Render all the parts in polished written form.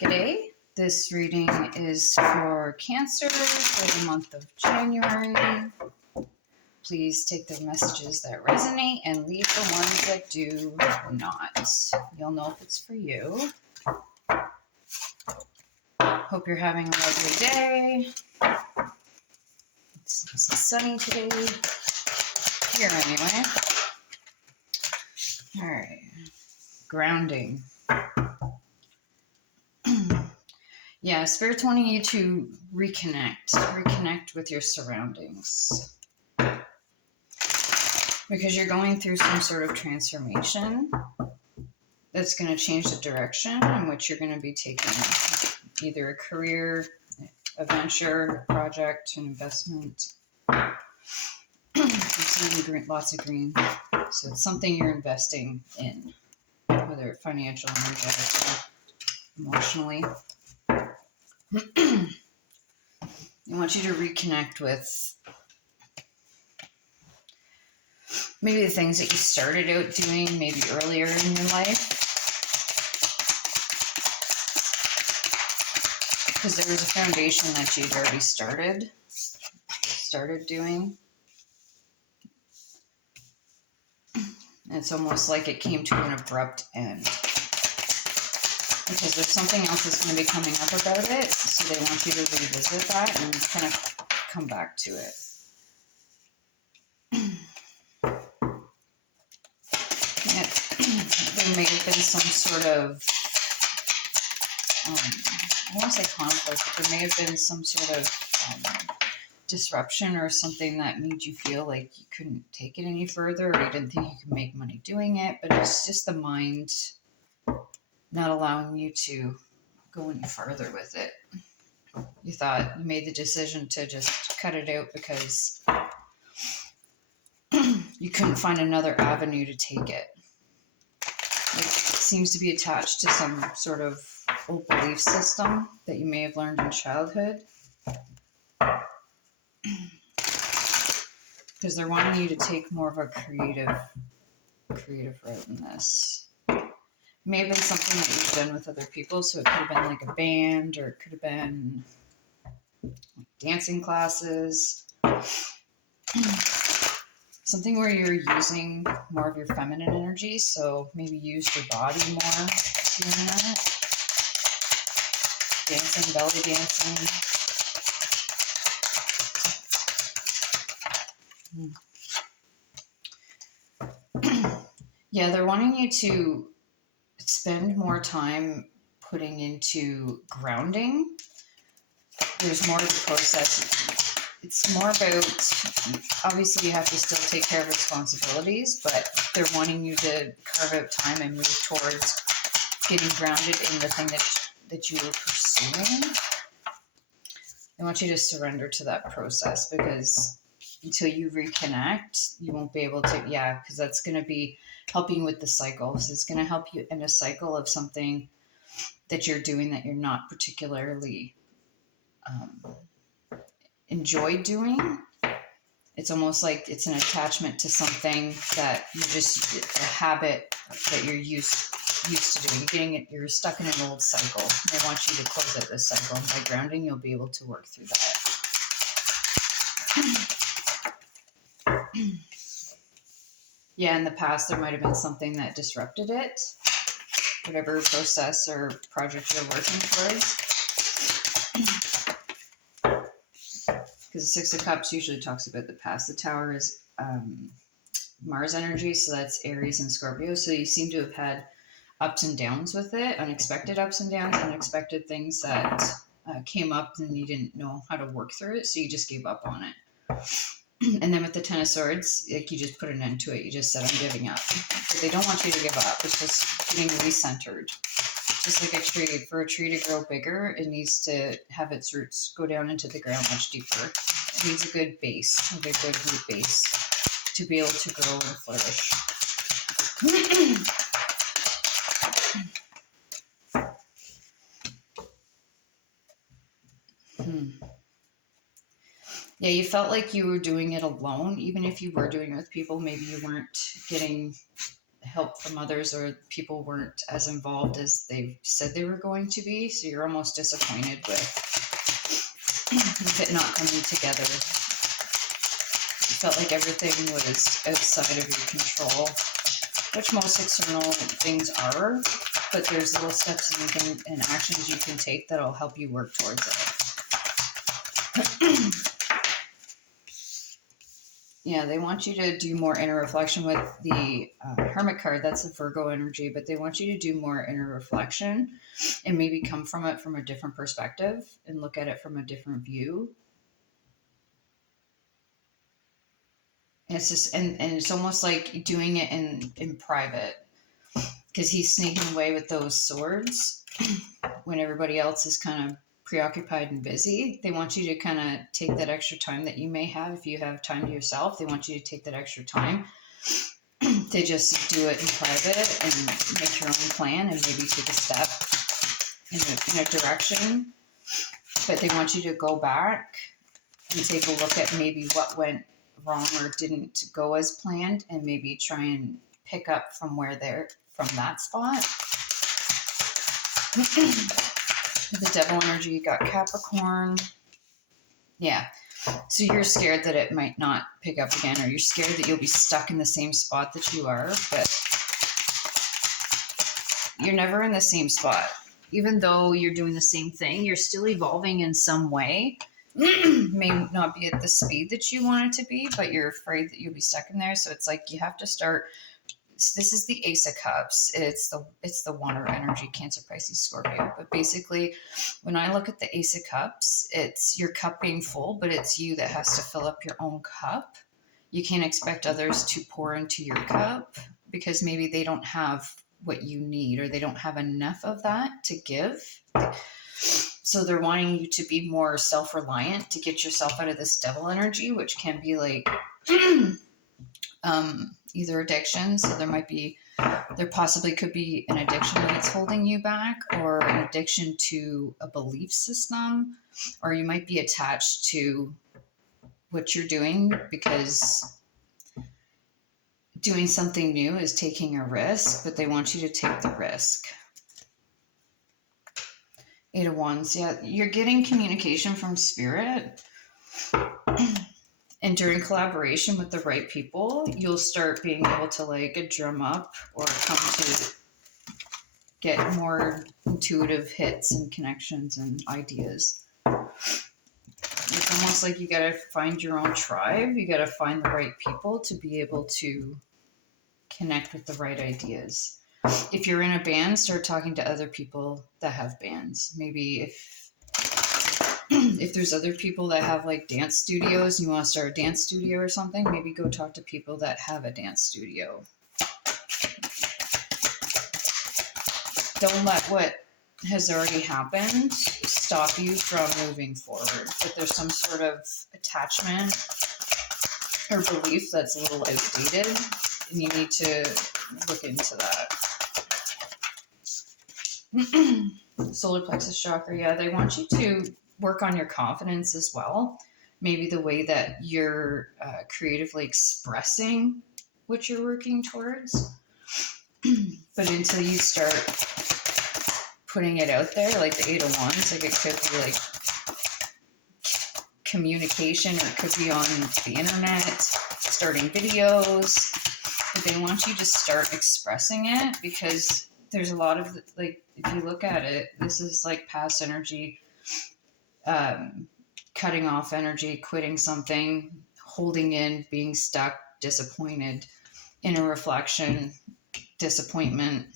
G'day. This reading is for Cancer for the month of January. Please take the messages that resonate and leave the ones that do not. You'll know if it's for you. Hope you're having a lovely day. It's sunny today. Here anyway. All right. Grounding. Yeah, Spirit's wanting you to reconnect with your surroundings. Because you're going through some sort of transformation that's going to change the direction in which you're going to be taking either a career, a venture, a project, an investment. I'm seeing green, lots of green. So it's something you're investing in, whether financial, energetically, emotionally. I want you to reconnect with maybe the things that you started out doing maybe earlier in your life. Because there was a foundation that you'd already started doing. And it's almost like it came to an abrupt end. Because there's something else that's going to be coming up about it, so they want you to revisit that and kind of come back to it. There may have been some sort of, I won't say conflict, but there may have been some sort of disruption or something that made you feel like you couldn't take it any further, or you didn't think you could make money doing it, but it's just the mind not allowing you to go any further with it. You made the decision to just cut it out because you couldn't find another avenue to take it. It seems to be attached to some sort of old belief system that you may have learned in childhood. Because they're wanting you to take more of a creative route in this. It may have been something that you've done with other people, so it could have been like a band, or it could have been dancing classes. Something where you're using more of your feminine energy, so maybe use your body more doing that. Dancing, belly dancing. Yeah, they're wanting you to spend more time putting into grounding. There's more to the process. It's more about, obviously you have to still take care of responsibilities, but they're wanting you to carve out time and move towards getting grounded in the thing that you were pursuing. I want you to surrender to that process, because until you reconnect, you won't be able to, because that's going to be helping with the cycle. So it's going to help you in a cycle of something that you're doing that you're not particularly enjoy doing. It's almost like it's an attachment to something that you just, a habit that you're used to doing. You're stuck in an old cycle. And they want you to close out this cycle. And by grounding, you'll be able to work through that. Yeah, in the past, there might have been something that disrupted it. Whatever process or project you're working towards. Because the Six of Cups usually talks about the past. The Tower is Mars energy, so that's Aries and Scorpio. So you seem to have had ups and downs with it, unexpected ups and downs, unexpected things that came up and you didn't know how to work through it, so you just gave up on it. And then with the Ten of Swords, like, you just put an end to it. You just said, I'm giving up. But they don't want you to give up. It's just getting recentered. Just like a tree. For a tree to grow bigger, it needs to have its roots go down into the ground much deeper. It needs a good base, a good root base, to be able to grow and flourish. Yeah, you felt like you were doing it alone. Even if you were doing it with people, maybe you weren't getting help from others, or people weren't as involved as they said they were going to be. So you're almost disappointed with it not coming together. It felt like everything was outside of your control, which most external things are, but there's little steps and actions you can take that'll help you work towards it. Yeah, they want you to do more inner reflection with the Hermit card. That's a Virgo energy, but they want you to do more inner reflection and maybe come from it from a different perspective and look at it from a different view. It's just, and it's almost like doing it in private, because he's sneaking away with those swords when everybody else is kind of preoccupied and busy. They want you to kind of take that extra time that you may have. If you have time to yourself, they want you to take that extra time to just do it in private and make your own plan and maybe take a step in a direction. But they want you to go back and take a look at maybe what went wrong or didn't go as planned, and maybe try and pick up from from that spot. The devil energy, you got Capricorn. Yeah. So you're scared that it might not pick up again, or you're scared that you'll be stuck in the same spot that you are, but you're never in the same spot. Even though you're doing the same thing, you're still evolving in some way. May not be at the speed that you want it to be, but you're afraid that you'll be stuck in there. So it's like you have to start. This is the Ace of Cups. It's the water energy, Cancer, Pisces, Scorpio. But basically, when I look at the Ace of Cups, it's your cup being full, but it's you that has to fill up your own cup. You can't expect others to pour into your cup because maybe they don't have what you need, or they don't have enough of that to give. So they're wanting you to be more self-reliant to get yourself out of this devil energy, which can be like either addiction. So there possibly could be an addiction that's holding you back, or an addiction to a belief system, or you might be attached to what you're doing because doing something new is taking a risk, but they want you to take the risk. Eight of Wands. Yeah, you're getting communication from spirit. And during collaboration with the right people, you'll start being able to like drum up or come to get more intuitive hits and connections and ideas. It's almost like you got to find your own tribe. You got to find the right people to be able to connect with the right ideas. If you're in a band, start talking to other people that have bands. Maybe if there's other people that have like dance studios and you want to start a dance studio or something, maybe go talk to people that have a dance studio. Don't let what has already happened stop you from moving forward. If there's some sort of attachment or belief that's a little outdated, and you need to look into that. Solar plexus chakra, yeah, they want you to work on your confidence as well. Maybe the way that you're creatively expressing what you're working towards. But until you start putting it out there, like the Eight of Wands, like it could be like communication, or it could be on the internet, starting videos. But they want you to start expressing it, because there's a lot of, like, if you look at it, this is like past energy, cutting off energy, quitting something, holding in, being stuck, disappointed, inner reflection, disappointment,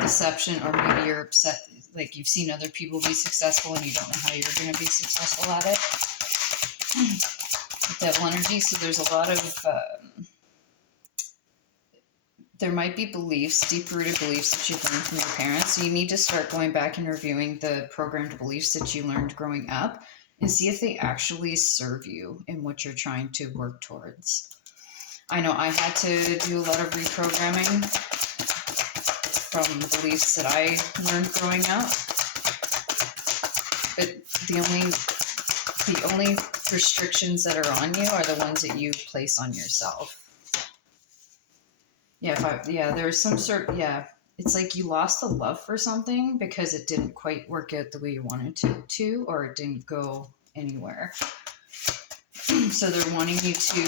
deception, or maybe you're upset, like you've seen other people be successful and you don't know how you're going to be successful at it. Devil energy, so there's a lot of there might be beliefs, deep-rooted beliefs that you've learned from your parents. So you need to start going back and reviewing the programmed beliefs that you learned growing up and see if they actually serve you in what you're trying to work towards. I know I had to do a lot of reprogramming from beliefs that I learned growing up. But the only restrictions that are on you are the ones that you place on yourself. Yeah, there's some sort, yeah. It's like you lost the love for something because it didn't quite work out the way you wanted to or it didn't go anywhere. So they're wanting you to,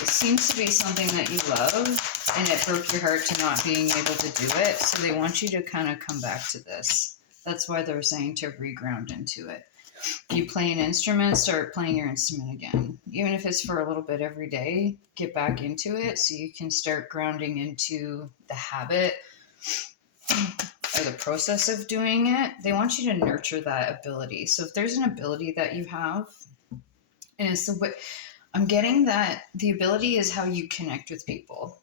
it seems to be something that you love and it broke your heart to not being able to do it. So they want you to kind of come back to this. That's why they're saying to reground into it. If you play an instrument, start playing your instrument again. Even if it's for a little bit every day, get back into it so you can start grounding into the habit or the process of doing it. They want you to nurture that ability. So if there's an ability that you have, and it's the way I'm getting that the ability is how you connect with people.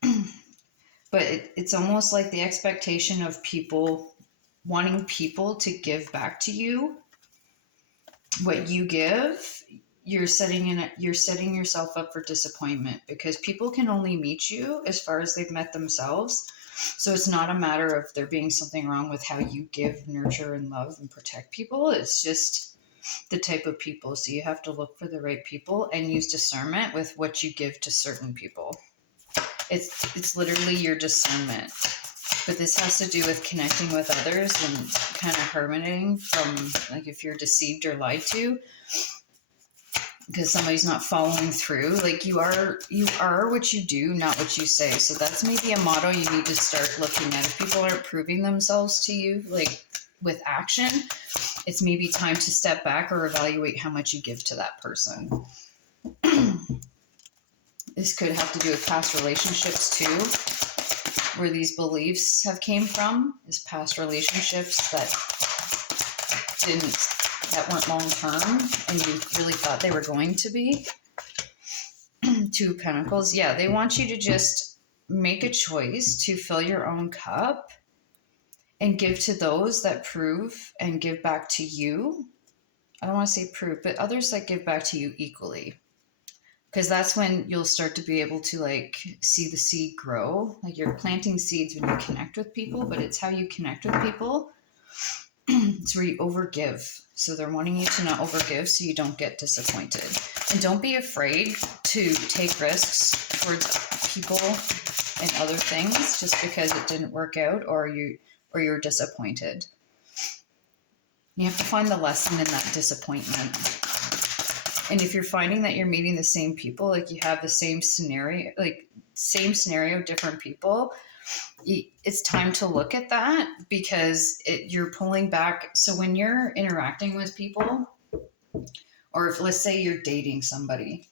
But it's almost like the expectation of people wanting people to give back to you what you give. You're setting yourself up for disappointment because people can only meet you as far as they've met themselves. So it's not a matter of there being something wrong with how you give, nurture, and love and protect people. It's just the type of people. So you have to look for the right people and use discernment with what you give to certain people. It's literally your discernment. But this has to do with connecting with others and kind of hermiting from, like, if you're deceived or lied to because somebody's not following through. Like, you are what you do, not what you say. So that's maybe a motto you need to start looking at. If people aren't proving themselves to you, like with action, it's maybe time to step back or evaluate how much you give to that person. This could have to do with past relationships too, where these beliefs have came from, is past relationships that weren't long term and you really thought they were going to be. Two of Pentacles. Yeah, they want you to just make a choice to fill your own cup and give to those that prove and give back to you. I don't want to say prove, but others that give back to you equally. Because that's when you'll start to be able to like see the seed grow. Like, you're planting seeds when you connect with people, but it's how you connect with people. It's where you overgive. So they're wanting you to not overgive so you don't get disappointed. And don't be afraid to take risks towards people and other things just because it didn't work out or you're disappointed. You have to find the lesson in that disappointment. And if you're finding that you're meeting the same people, like you have the same scenario, different people, it's time to look at that because you're pulling back. So when you're interacting with people, or if, let's say, you're dating somebody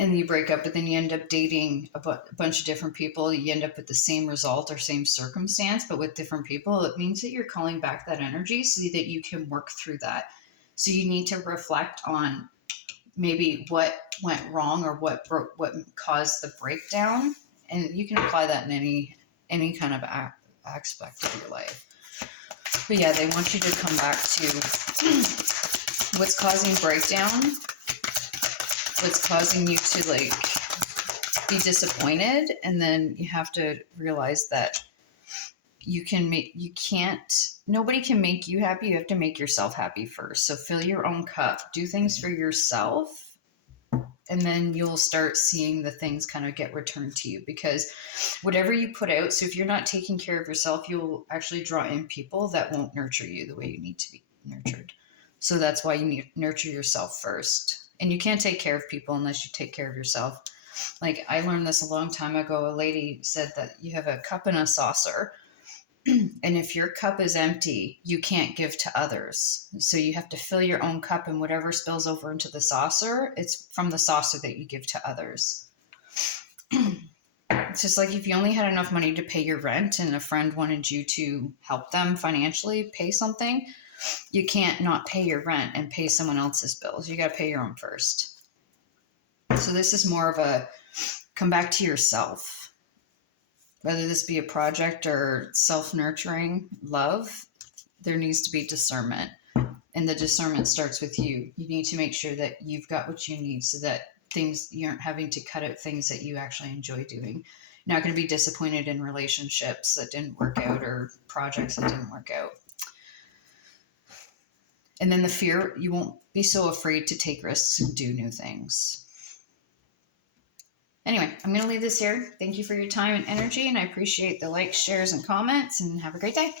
and you break up, but then you end up dating a bunch of different people, you end up with the same result or same circumstance, but with different people, it means that you're calling back that energy so that you can work through that. So you need to reflect on maybe what went wrong or what caused the breakdown, and you can apply that in any kind of aspect of your life. But yeah, they want you to come back to what's causing breakdown, what's causing you to like be disappointed, and then you have to realize that nobody can make you happy. You have to make yourself happy first. So fill your own cup, do things for yourself, and then you'll start seeing the things kind of get returned to you, because whatever you put out, so if you're not taking care of yourself, you'll actually draw in people that won't nurture you the way you need to be nurtured. So that's why you need to nurture yourself first. And you can't take care of people unless you take care of yourself. Like, I learned this a long time ago. A lady said that you have a cup and a saucer. And if your cup is empty, you can't give to others. So you have to fill your own cup, and whatever spills over into the saucer, it's from the saucer that you give to others. It's just like if you only had enough money to pay your rent and a friend wanted you to help them financially pay something, you can't not pay your rent and pay someone else's bills. You got to pay your own first. So this is more of a come back to yourself. Whether this be a project or self-nurturing love, there needs to be discernment. And the discernment starts with you. You need to make sure that you've got what you need so that you aren't having to cut out things that you actually enjoy doing. You're not going to be disappointed in relationships that didn't work out or projects that didn't work out. And then the fear, you won't be so afraid to take risks and do new things. Anyway, I'm going to leave this here. Thank you for your time and energy, and I appreciate the likes, shares, and comments, and have a great day.